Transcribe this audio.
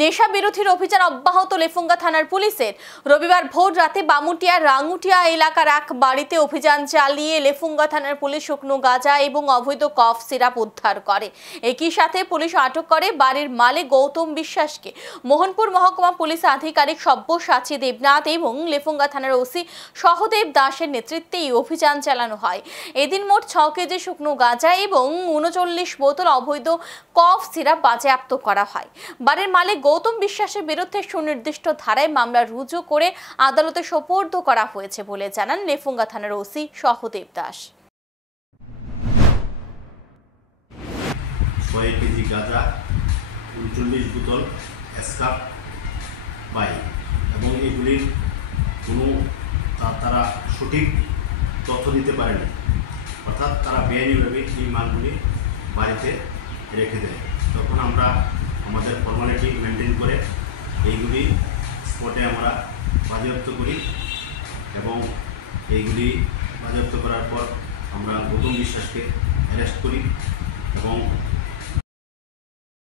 নেশা বিরোধীর অভিযান অব্যাহত লেফুঙ্গা থানার পুলিশের। রবিবার ভোর রাতে বামুটিয়া রাঙ্গুটিয়া এলাকার এক বাড়িতে অভিযান চালিয়ে লেফুঙ্গা থানার পুলিশ শুকনো গাঁজা এবং অবৈধ কফ সিরাপ উদ্ধার করে। একই সাথে পুলিশ আটক করে বাড়ির মালিক গৌতম বিশ্বাসকে। মোহনপুর মহকুমা পুলিশ আধিকারিক সব্যসাচী দেবনাথ এবং লেফুঙ্গা থানার ওসি সহদেব দাসের নেতৃত্বে এই অভিযান চালানো হয়। এদিন মোট 6 কেজি শুকনো গাঁজা এবং 39 বোতল অবৈধ কফ সিরাপ বাজেয়াপ্ত করা হয়। বাড়ির মালিক গৌতম বিশ্বাসের বিরুদ্ধে সুনির্দিষ্ট ধারায় মামলা রুজু করে আদালতে সোপর্দ করা হয়েছে বলে জানান লেফুঙ্গা থানার ওসি সহদেব দাস। 6 কেজি গাঁজা, 39 বোতল স্কাপ বাই এবং এগুলির কোনো তারা সঠিক তথ্য দিতে পারেনি, অর্থাৎ তারা বেআইনিভাবে এই মালগুলি বাড়িতে রেখে দেয়। তখন আমরা আমাদের ফর্মালিটি মেনটেন করে এইগুলি স্পটে আমরা বাজেয়াপ্ত করি এবং এইগুলি বাজেয়াপ্ত করার পর আমরা গৌতম বিশ্বাসকে অ্যারেস্ট করি এবং